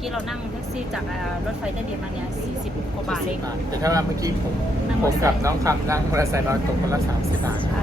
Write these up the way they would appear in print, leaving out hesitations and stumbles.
กี้เรานั่งแท็กซี่จากรถไฟใต้ดินมาเนี่ย40 กว่าบาทเองแต่ถ้าเมื่อกี้ผมกับน้องคำนั่งมอเตอร์ไซค์เราตกคนละ30 บาทใช่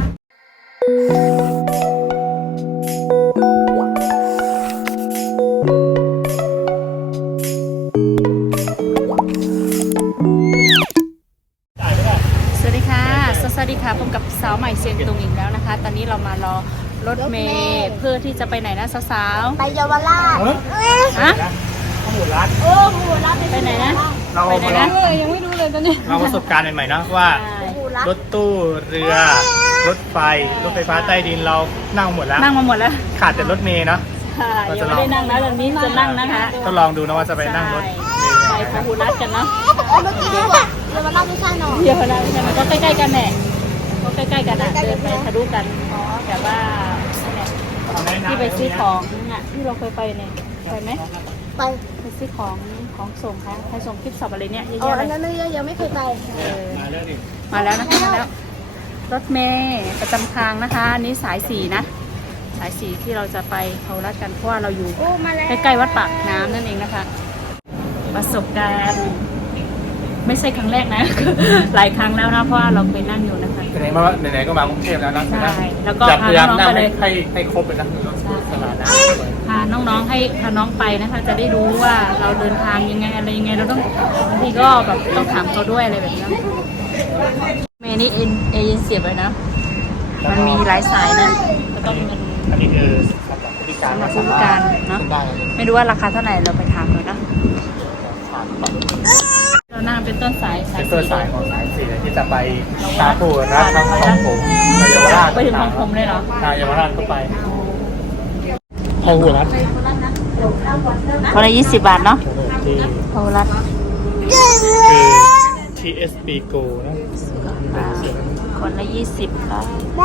สวัสดีค่ะพบกับสาวใหม่เซียงตุงอีกแล้วนะคะตอนนี้เรามารอรถเมล์เพื่อที่จะไปไหนนะสาวไปเยาวราชฮะหมู่รัฐไปไหนนะเราไปไหนนะยังไม่รู้เลยตอนนี้เราประสบการณ์ใหม่ๆนะว่ารถตู้เรือรถไฟรถไฟฟ้าใต้ดินเรานั่งหมดแล้วนั่งมาหมดแล้วขาดแต่รถเมล์เนาะยังไม่ได้นั่งนะตอนนี้จะนั่งนะคะก็ลองดูนะว่าจะไปนั่งรถไปพหุรัฐกันเนาะเมื่อกี้ดีกว่าเยาวราชไม่ใช่หรอเยาวราชไม่ใช่มันก็ใกล้ๆกันแหละก็ใกล้ๆกันเดินไปทะลุกันแต่ว่าที่ไปซื้อของอ่ะที่เราเคยไปเนี่ยไปไหมไปซื้อของส่งค่ะใครส่งคลิปสอบอะไรเนี่ยเยอะๆเลยอันนั้นยังไม่เคยไปมาแล้วนะคะมาแล้วรถเมล์ประจำทางนะคะอันนี้สาย4นะสาย4ที่เราจะไปพหุรัฐกันเพราะว่าเราอยู่ใกล้ๆวัดปากน้ำนั่นเองนะคะประสบการณ์ไม่ใช่ครั้งแรกนะหลายครั้งแล้วนะเพราะว่าเราเคยนั่งอยู่นะคะไหนๆก็มากรุงเทพแล้วนะใช่แล้วก็พยายามนั่งให้ครบเลยนะตลาดน้ำพาน้องๆให้พาน้องไปนะคะจะได้รู้ว่าเราเดินทางยังไงอะไรยังไงเราต้องบางทีก็แบบต้องถามเขาด้วยอะไรแบบนี้เมนี่เอเจนซี่เลยนะมันมีหลายสายนะแล้วก็มันอันนี้คือสำหรับผู้พิการเนาะไม่รู้ว่าราคาเท่าไหร่เราไปถามเลยนะเรานั่งเป็นต้นสายของสาย4ที่จะไปตาปูนะทางของผมเยาวราชไปถึงของผมเลยเหรอเยาวราชก็ไปพหุรัฐคนละ20 บาทเนาะพหุรัฐคือ TSB Go นะคนละ20 ค่ะ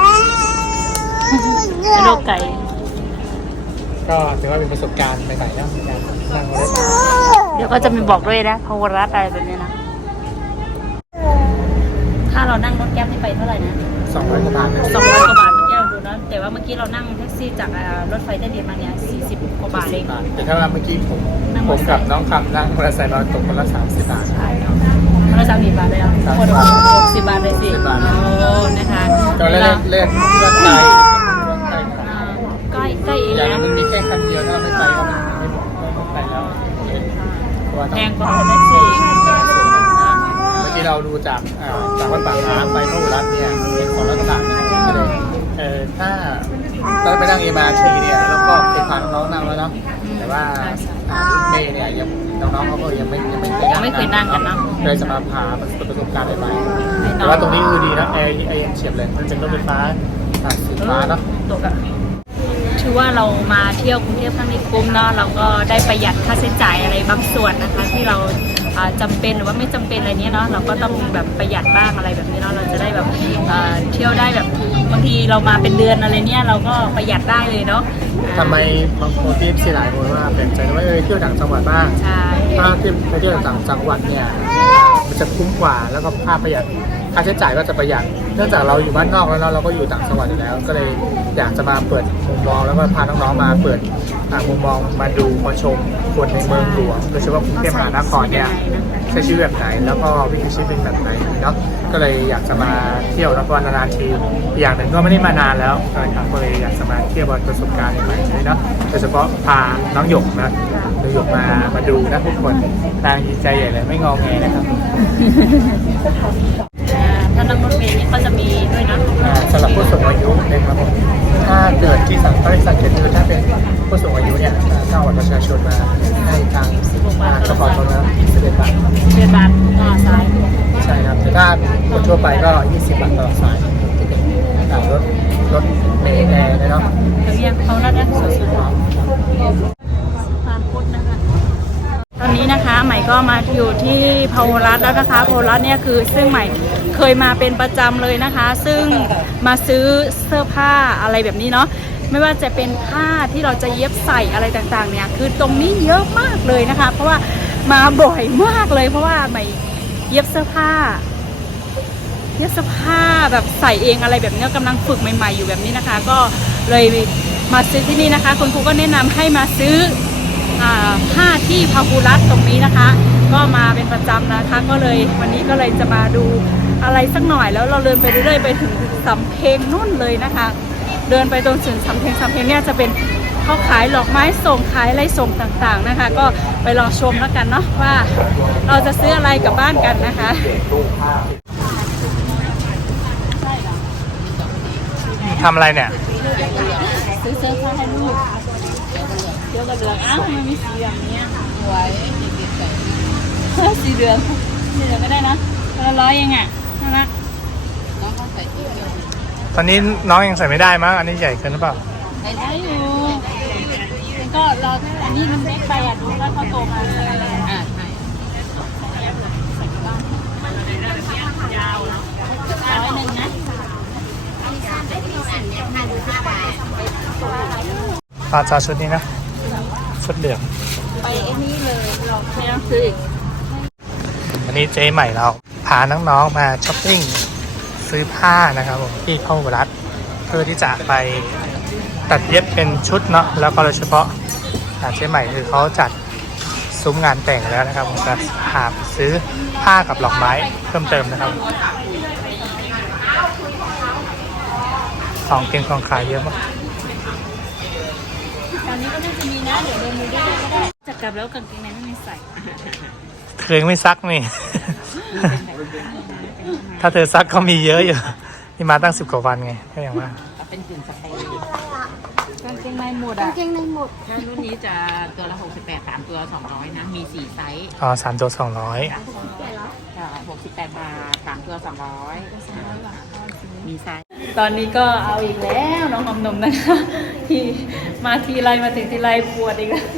เป็นโลกไก่ก็ถือว่าเป็นประสบการณ์ใหม่ๆนะการนั่งรถเดี๋ยวก็จะมีบอกด้วยนะพหุรัฐอะไรแบบนี้นะถ้าเรานั่งรถแก๊ปนี่ไปเท่าไหร่นะ 200 กว่าบาท 200 กว่าบาทเมื่อกี้เราดูนะแต่ว่าเมื่อกี้เรานั่งแท็กซี่จากรถไฟใต้ดินมาเนี่ย40 กว่าบาทเองแต่ถ้าเมื่อกี้ผมกับน้องคำนั่งมอเตอร์ไซค์เราตกคนละ30 บาทใช่คนละ30 บาทเลยอ่ะคนละ60 บาทเลยสิโอ้นะคะก็เล่นรถไฟใกล้เองนะมันมีแค่คันเดียวถ้าไม่ไปก็ไม่ไปแล้วแพงกว่าแท็กซี่เมื่อกี้เราดูจากวัดปากน้ำไปพหุรัฐเนี่ยเป็นของรัฐบาลก็เลยถ้าไปนั่งMRTเนี่ยแล้วก็ไปพาน้องๆนั่งแล้วเนาะแต่ว่ารถเมล์เนี่ยยังน้องๆเขาก็ยังไม่เคยนั่งกันนะเลยจะมาพาประสบการณ์ใหม่ๆแต่ว่าตรงนี้คือดีนะแอร์เฉียบเลยมันเป็นรถไฟฟ้าสีฟ้าเนาะถือว่าเรามาเที่ยวกรุงเทพครั้งนี้คุ้มเนาะเราก็ได้ประหยัดค่าใช้จ่ายอะไรบางส่วนนะคะที่เราจำเป็นหรือว่าไม่จำเป็นอะไรเนี้ยเนาะเราก็ต้องแบบประหยัดบ้างอะไรแบบนี้เนาะเราจะได้แบบเที่ยวได้แบบบางทีเรามาเป็นเดือนอะไรเนี้ยเราก็ประหยัดได้เลยเนาะทำไมบางคนที่หลายคนว่าแปลกใจว่าเที่ยวต่างจังหวัดบ้างถ้าเที่ยวต่างจังหวัดเนี่ยมันจะคุ้มกว่าแล้วก็ค่าประหยัดค่าใช้จ่ายก็จะประหยัดเนื่องจากเราอยู่บ้านนอกแล้วเราก็อยู่ต่างจังหวัดอยู่แล้วก็เลยอยากจะมาเปิดมุมมองแล้วก็พาน้องๆมาเปิดมุมมองมาดูมาชมคนในเมืองหลวงโดยเฉพาะกรุงเทพมหานครเนี่ยใช้ชีวิตแบบไหนแล้วก็วิถีชีวิตเป็นแบบไหนเนาะก็เลยอยากจะมาเที่ยวแล้วก็นานๆทีอย่างหนึ่งก็ไม่ได้มานานแล้วก็เลยอยากจะมาเที่ยวประสบการณ์ใหม่ๆเนาะโดยเฉพาะพาน้องหยกนะน้องหยกมาดูนะทุกคนนางดีใจใหญ่เลยไม่งอแงนะครับถ้านั่งรถเมล์นี่ก็จะมีด้วยนะสำหรับผู้สูงอายุนะครับผมถ้าเกิดที่สังเกตคือถ้าเป็นผู้สูงอายุเนี่ยถ้าเอาประชาชนมาให้ทางเจ้าของรถนะ11 บาท 11 บาทต่อสายใช่ครับแต่ถ้าคนทั่วไปก็20 บาทต่อสายที่เป็นรถเมล์แอร์นะเนาะเรียกเขาแล้วนะสุดๆทางพุทธนะคะตอนนี้นะคะใหม่ก็มาอยู่ที่พหุรัฐแล้วนะคะพหุรัฐเนี่ยคือซึ่งใหม่เคยมาเป็นประจำเลยนะคะซึ่งมาซื้อเสื้อผ้าอะไรแบบนี้เนาะไม่ว่าจะเป็นผ้าที่เราจะเย็บใส่อะไรต่างๆเนี่ยคือตรงนี้เยอะมากเลยนะคะเพราะว่ามาบ่อยมากเลยเพราะว่าใหม่เย็บเสื้อผ้าแบบใส่เองอะไรแบบนี้กำลังฝึกใหม่ๆอยู่แบบนี้นะคะก็เลยมาซื้อที่นี่นะคะคุณครูก็แนะนำให้มาซื้อผ้าที่พาหุรัตน์ตรงนี้นะคะ ก็มาเป็นประจำนะคะ ก็เลยวันนี้ก็เลยจะมาดูอะไรสักหน่อยแล้วเราเดินไปเรื่อยๆไปถึงสำเพ็งนู่นเลยนะคะ เดินไปตรงถึงสำเพ็งเนี่ยจะเป็นเขาขายดอกไม้ส่งขายอะไรส่งต่างๆนะคะ ก็ไปลองชมแล้วกันเนาะว่าเราจะซื้ออะไรกลับบ้านกันนะคะทำอะไรเนี่ยซื้อเสื้อผ้าให้ลูกเดี๋ยวกับเหลืองอ้าวมันมีสีแบบนี้ไว้สีเหลืองก็ได้นะ100เองอ่ะน่ารักตอนนี้น้องยังใส่ไม่ได้มั้งอันนี้ใหญ่เกินหรือเปล่าใส่ได้อยู่ก็รออันนี้มันเล็กไปอ่ะดูแล้วเขาโตมาใช่ยาว100นะปลาจาชุดนี้นะชุดเหลืองไปไอ้นี่เลยลองไม่ต้องซื้ออีกวันนี้เจ๊ใหม่เราพาน้องๆมาช้อปปิ้งซื้อผ้านะครับผมที่พาหุรัตน์เพื่อที่จะไปตัดเย็บเป็นชุดเนาะแล้วก็โดยเฉพาะเจ๊ใหม่คือเขาจัดซุ้มงานแต่งแล้วนะครับผมจะพาไปซื้อผ้ากับดอกไม้เพิ่มเติมนะครับของเก่งของขายเยอะมากตอนนี้ก็น่าจะมีนะเดี๋ยวเดินดูได้ก็ได้จะกลับแล้วกางเกงในไม่มีใส่เธอไม่ซักนี่ ถ้าเธอซักก็มีเยอะอยู่นี่มาตั้ง10 กว่าวันไงก็อย่างว่าเป็นกึ่งสเปรย์กางเกงในหมดกางอ่ะเกงในหมดแล้วรุ่นนี้จะตัวละ68 3ตัว200นะ มี4ไซส์อ๋อ3 ตัว 200 68 บาท3ตัว200มีไซส์ตอนนี้ก็เอาอีกแล้วน้องหอมนมนะคะที่มาทีไรมาถึงทีไรปวดอีกแล้ว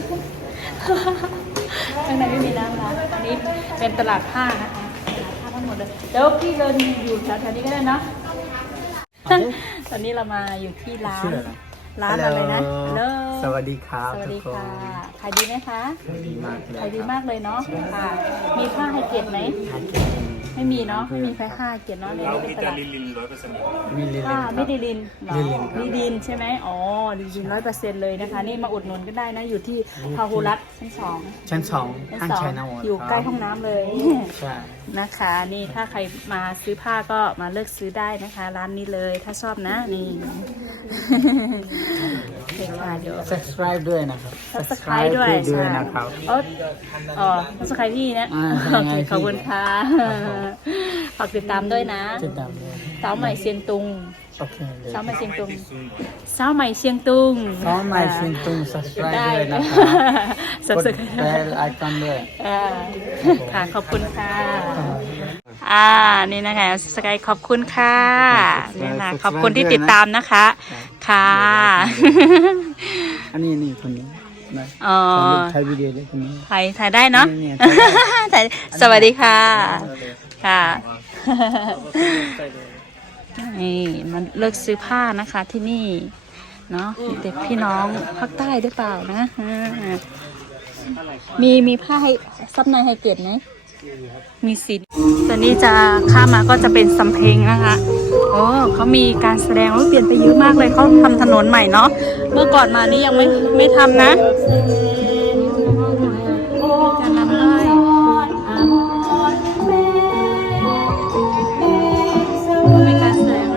ข้างในไม่มีน้ำนะตอนนี้เป็นตลาดผ้านะคะผ้าทั้งหมดเลยเดี๋ยวพี่เดินอยู่แถวๆนี้ก็ได้นะตอนนี้เรามาอยู่ที่ร้านอะไรนะฮัลโหลสวัสดีครับสวัสดีค่ะขายดีไหมคะดีมากเลยขายดีมากเลยเนาะค่ะ มีผ้าไฮเกรดไหมไม่มีเนาะไม่มีผ้าไฮเกรดเนาะในนี้เป็นตลาดมีลิลผ้าลินมิดิลินเหรอลิลินครับลิดินใช่ไหมอ๋อลิดิน100%เลยนะคะ นี่มาอุดหนุนก็ได้นะ อยู่ที่พาหุรัตน์ชั้น 2 ชั้นชั้น 2ห้างสองไชน่าวอลอยู่ใกล้ห้องน้ำเลยใช่นะคะ นี่ถ้าใครมาซื้อผ้าก็มาเลือกซื้อได้นะคะ ร้านนี้เลยถ้าชอบนะนี่ เด็กค่ะเดี๋ยว subscribe ด้วยนะครับ subscribe ด้วยด้วยใช่นะครับ subscribe พี่นะอ่าโอเคยังไงพี่ขอบคุณค่ะฝากติดตามด้วยนะติดตามด้วยสาวใหม่เชียงตุงโอเคเลยสาวใหม่เชียงตุงสาวใหม่เชียงตุงซ้อมใหม่ชิงตุ้ง subscribe ได้ด้วยนะครับกด subscribe bell icon ด้วยค่ะขอบคุณค่ะนี่นะคะสกายขอบคุณค่ะนี่นะขอบคุณที่ติดตามนะคะค่ะอันนี้คนนี้นะอ๋อถ่ายวิดีโอเลยคนนี้ถ่ายได้เนาะนี่ถ่ายสวัสดีค่ะค่ะนี่มันเลือกซื้อผ้านะคะที่นี่เนาะเด็กพี่น้องภาคใต้หรือเปล่านะมีผ้าให้ซับในไฮเกรดไหมมีสีตอนนี้จะข้ามมาก็จะเป็นสำเพ็งนะคะโอ้เขามีการแสดงเปลี่ยนไปเยอะมากเลยเขาทำถนนใหม่เนาะเมื่อก่อนมานี่ยังไม่ทำนะจะนำได้มีการแสดง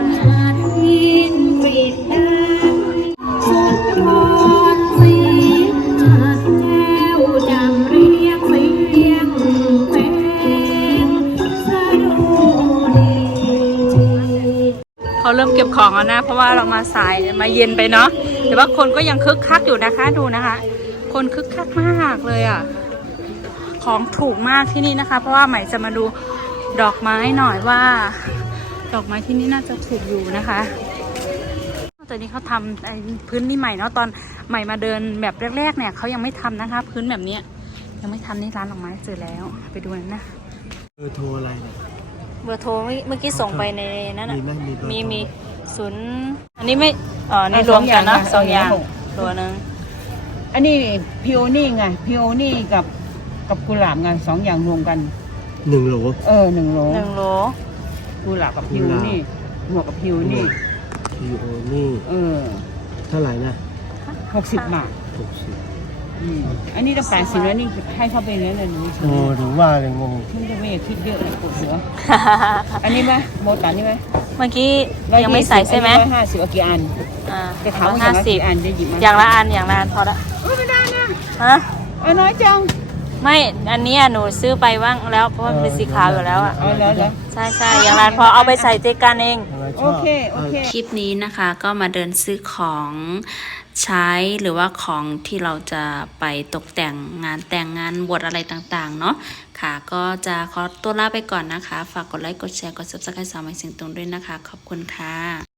เขาเริ่มเก็บของแล้วนะเพราะว่าเรามาสายมาเย็นไปเนาะแต่ว่าคนก็ยังคึกคักอยู่นะคะดูนะคะ คนคึกคักมากเลยอ่ะของถูกมากที่นี่นะคะ เพราะว่าใหม่จะมาดูดอกไม้หน่อยว่า ดอกไม้ที่นี่น่าจะถูกอยู่นะคะตอนนี้เขาทำไอ้พื้นนี่ใหม่เนาะตอนใหม่มาเดินแบบแรกๆเนี่ยเขายังไม่ทำนะคะ พื้นแบบเนี้ยยังไม่ทำนี่ร้านดอกไม้เจอแล้วไปดูนะโทรอะไรเนี่ยเบอร์โทรเมื่อกี้ส่งไปในนั้นอ่ะมีไหมมีเบอร์โทรมีศูนย์อันนี้ไม่นี่รวมกันเนาะ2 อย่างตัวนึงอันนี้พิโอนี่ไงพิโอนี่กับกุหลาบไง2 อย่างรวมกัน 1 โหล 1 โหล 1 โลกุหลาบกับพิโอนี่บวกกับพิโอนี่พีโอนี่เท่าไหร่นะ 60 บาท 60 อันนี้ต้อง80แล้วนี่ให้เข้าไปแล้วเลยหนูโอ้ถึงว่าเลยงงฉันจะไม่อยากคิดเยอะเลยปวดหัวอันนี้ไหมโมตันนี่ไหมเมื่อกี้ยังไม่ใส่ใช่ไหม 150เอากี่อัน จะถามว่าอย่างละกี่อันจะหยิบมาอย่างละอันพอละไม่ได้นะฮะน้อยจังไม่อันนี้หนูซื้อไปบ้างแล้วเพราะมันเป็นสีขาวอยู่แล้วอ่ะเอาแล้วเหรอใช่อย่างละพอเอาไปใส่เจกันเองโอเคคลิปนี้นะคะก็มาเดินซื้อของใช้หรือว่าของที่เราจะไปตกแต่งงานบวชอะไรต่างๆเนาะค่ะก็จะขอตัวลาไปก่อนนะคะฝากกดไลค์กดแชร์กด Subscribe สาวใหม่เสียงตรงด้วยนะคะขอบคุณค่ะ